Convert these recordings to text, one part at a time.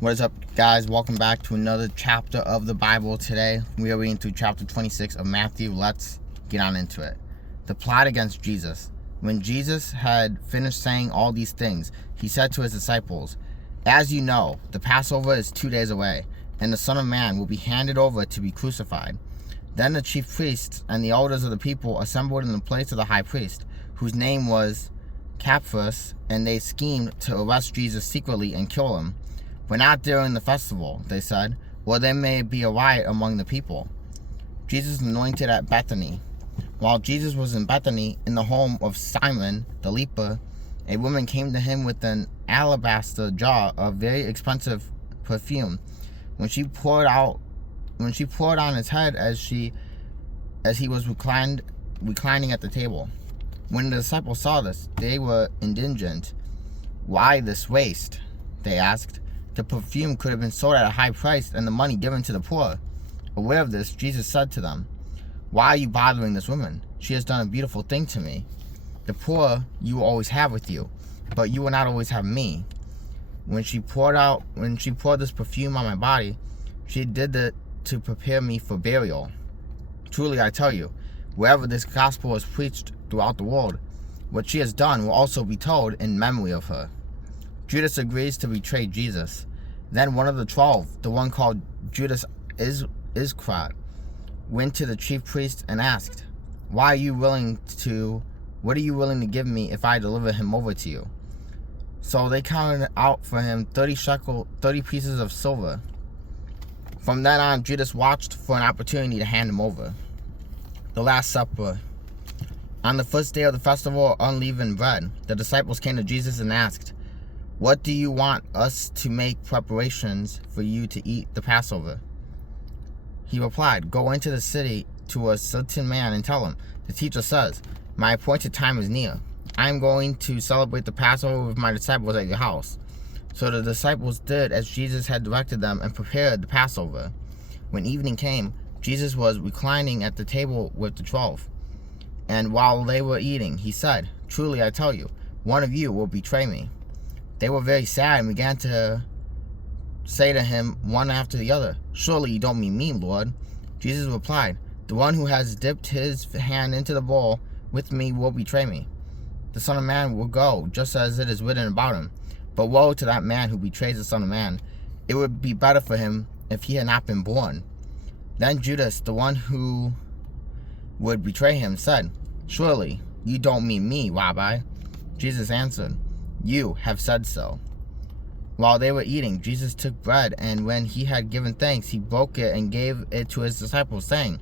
What is up, guys? Welcome back to another chapter of the Bible. Today, we are reading through chapter 26 of Matthew. Let's get on into it. The plot against Jesus. When Jesus had finished saying all these things, he said to his disciples, "As you know, the Passover is 2 days away, and the Son of Man will be handed over to be crucified." Then the chief priests and the elders of the people assembled in the place of the high priest, whose name was Caiaphas, and they schemed to arrest Jesus secretly and kill him. "But not during the festival," they said, "or there may be a riot among the people." Jesus anointed at Bethany. While Jesus was in Bethany, in the home of Simon the leper, a woman came to him with an alabaster jar of very expensive perfume. When she poured on his head as he was reclining at the table. When the disciples saw this, they were indignant. "Why this waste?" they asked. "The perfume could have been sold at a high price and the money given to the poor." Aware of this, Jesus said to them, "Why are you bothering this woman? She has done a beautiful thing to me. The poor you will always have with you, but you will not always have me. When she poured this perfume on my body, she did it to prepare me for burial. Truly I tell you, wherever this gospel is preached throughout the world, what she has done will also be told in memory of her." Judas agrees to betray Jesus. Then one of the 12, the one called Judas Iscariot, went to the chief priests and asked, What are you willing to give me if I deliver him over to you?" So they counted out for him 30 pieces of silver. From then on, Judas watched for an opportunity to hand him over. The Last Supper. On the first day of the festival of unleavened bread, the disciples came to Jesus and asked, "What do you want us to make preparations for you to eat the Passover?" He replied, "Go into the city to a certain man and tell him, 'The teacher says, my appointed time is near. I am going to celebrate the Passover with my disciples at your house.'" So the disciples did as Jesus had directed them and prepared the Passover. When evening came, Jesus was reclining at the table with the 12. And while they were eating, he said, "Truly I tell you, one of you will betray me." They were very sad and began to say to him one after the other, "Surely you don't mean me, Lord." Jesus replied, "The one who has dipped his hand into the bowl with me will betray me. The Son of Man will go, just as it is written about him. But woe to that man who betrays the Son of Man. It would be better for him if he had not been born." Then Judas, the one who would betray him, said, "Surely you don't mean me, Rabbi." Jesus answered, "You have said so." While they were eating, Jesus took bread, and when he had given thanks, he broke it and gave it to his disciples, saying,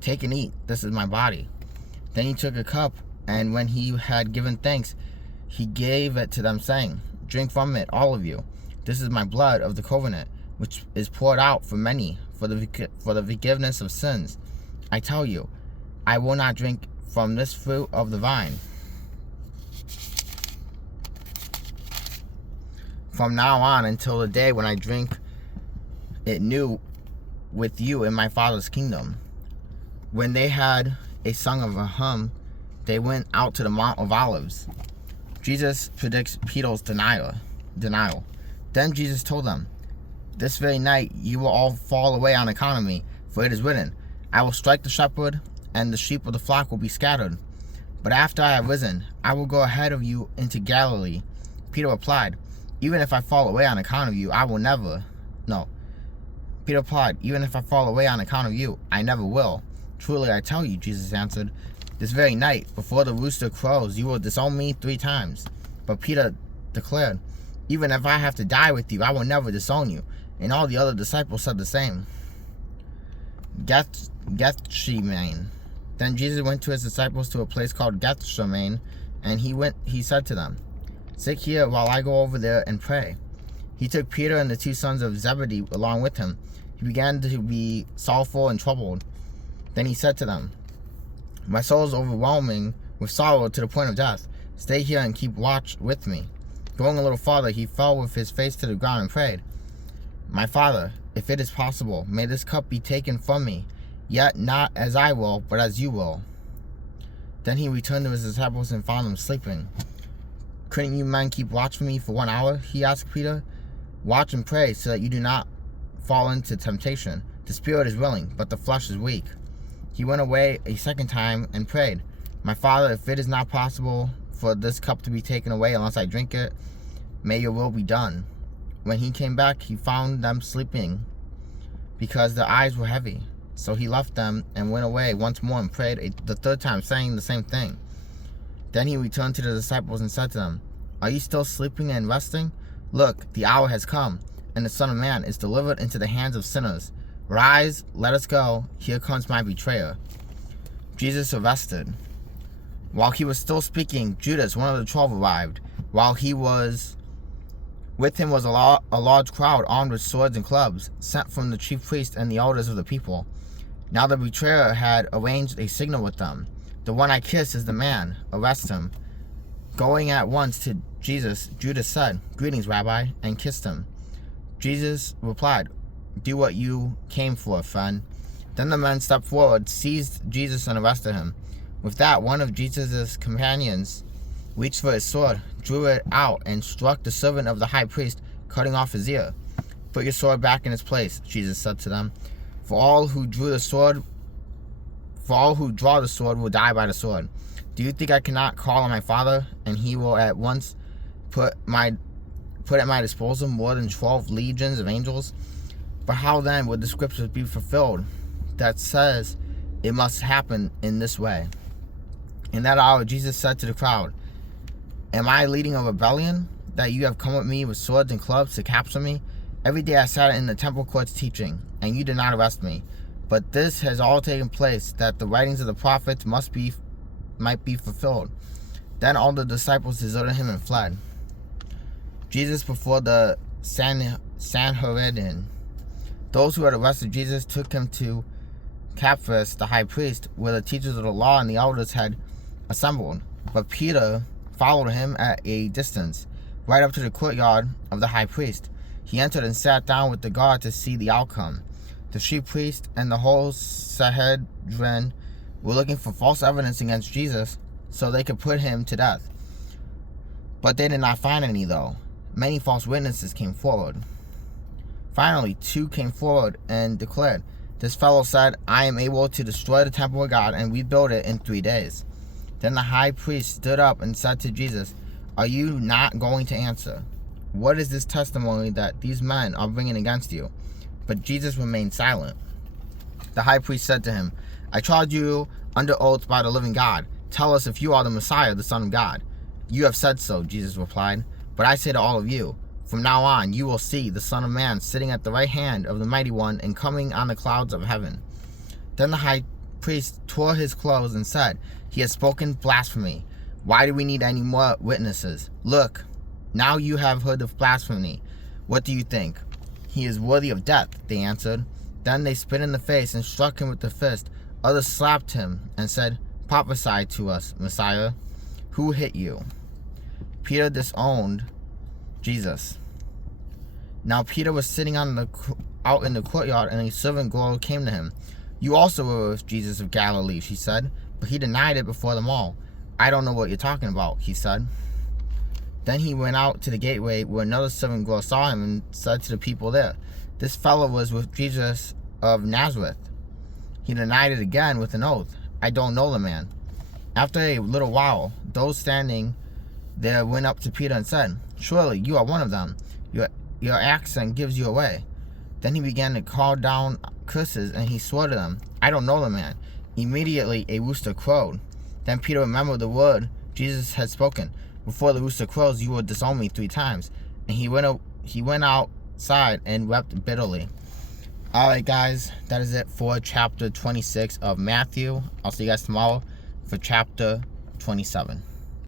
"Take and eat, this is my body." Then he took a cup, and when he had given thanks, he gave it to them, saying, "Drink from it, all of you. This is my blood of the covenant, which is poured out for many for the forgiveness of sins. I tell you, I will not drink from this fruit of the vine from now on until the day when I drink it new with you in my Father's kingdom." When they had sung of a hymn, they went out to the Mount of Olives. Jesus predicts Peter's denial. Then Jesus told them, "This very night you will all fall away on account of me, for it is written, I will strike the shepherd, and the sheep of the flock will be scattered. But after I have risen, I will go ahead of you into Galilee." Peter replied, "Even if I fall away on account of you, I never will." "Truly I tell you," Jesus answered, "this very night, before the rooster crows, you will disown me 3 times. But Peter declared, "Even if I have to die with you, I will never disown you." And all the other disciples said the same. Gethsemane. Then Jesus went to his disciples to a place called Gethsemane, and he said to them, "Sit here while I go over there and pray." He took Peter and the 2 sons of Zebedee along with him. He began to be sorrowful and troubled. Then he said to them, "My soul is overwhelming with sorrow to the point of death. Stay here and keep watch with me." Going a little farther, he fell with his face to the ground and prayed, "My Father, if it is possible, may this cup be taken from me, yet not as I will, but as you will." Then he returned to his disciples and found them sleeping. "Couldn't you men keep watch for me for 1 hour?" he asked Peter. Watch and pray so that you do not fall into temptation. The spirit is willing, but the flesh is weak." He went away a second time and prayed, "My Father, if it is not possible for this cup to be taken away unless I drink it, may your will be done." When he came back, he found them sleeping because their eyes were heavy. So he left them and went away once more and prayed the third time, saying the same thing. Then he returned to the disciples and said to them, "Are you still sleeping and resting? Look, the hour has come, and the Son of Man is delivered into the hands of sinners. Rise, let us go. Here comes my betrayer." Jesus arrested. While he was still speaking, Judas, one of the 12, arrived. With him was a large crowd armed with swords and clubs, sent from the chief priests and the elders of the people. Now the betrayer had arranged a signal with them. "The one I kiss is the man. Arrest him." Going at once to Jesus, Judas said, "Greetings, Rabbi," and kissed him. Jesus replied, "Do what you came for, friend." Then the men stepped forward, seized Jesus, and arrested him. With that, one of Jesus' companions reached for his sword, drew it out, and struck the servant of the high priest, cutting off his ear. "Put your sword back in its place," Jesus said to them. For all who draw the sword will die by the sword. Do you think I cannot call on my Father, and he will at once put at my disposal more than 12 legions of angels? But how then would the scriptures be fulfilled that says it must happen in this way? In that hour, Jesus said to the crowd, "Am I leading a rebellion that you have come with me with swords and clubs to capture me? Every day I sat in the temple courts teaching, and you did not arrest me. But this has all taken place that the writings of the prophets might be fulfilled." Then all the disciples deserted him and fled. Jesus before the Sanhedrin. Those who had arrested Jesus took him to Caiaphas, the high priest, where the teachers of the law and the elders had assembled. But Peter followed him at a distance, right up to the courtyard of the high priest. He entered and sat down with the guard to see the outcome. The chief priest and the whole Sanhedrin were looking for false evidence against Jesus so they could put him to death. But they did not find any, though. Many false witnesses came forward. Finally, 2 came forward and declared, "This fellow said, I am able to destroy the temple of God and rebuild it in 3 days." Then the high priest stood up and said to Jesus, "Are you not going to answer? What is this testimony that these men are bringing against you?" But Jesus remained silent. The high priest said to him, "I charge you under oath by the living God. Tell us if you are the Messiah, the Son of God." "You have said so," Jesus replied. "But I say to all of you, from now on you will see the Son of Man sitting at the right hand of the Mighty One and coming on the clouds of heaven." Then the high priest tore his clothes and said, "He has spoken blasphemy. Why do we need any more witnesses? Look, now you have heard the blasphemy. What do you think?" "He is worthy of death," they answered. Then they spit in the face and struck him with the fist. Others slapped him and said, "Prophesy to us, Messiah. Who hit you?" Peter disowned Jesus. Now Peter was sitting out in the courtyard, and a servant girl came to him. "You also were with Jesus of Galilee," she said. But he denied it before them all. "I don't know what you're talking about," he said. Then he went out to the gateway where another servant girl saw him and said to the people there, "This fellow was with Jesus of Nazareth." He denied it again with an oath, "I don't know the man." After a little while, those standing there went up to Peter and said, "Surely you are one of them. Your accent gives you away." Then he began to call down curses, and he swore to them, "I don't know the man." Immediately a rooster crowed. Then Peter remembered the word Jesus had spoken, "Before the rooster crows, you will disown me 3 times." And he went outside and wept bitterly. Alright guys, that is it for chapter 26 of Matthew. I'll see you guys tomorrow for chapter 27.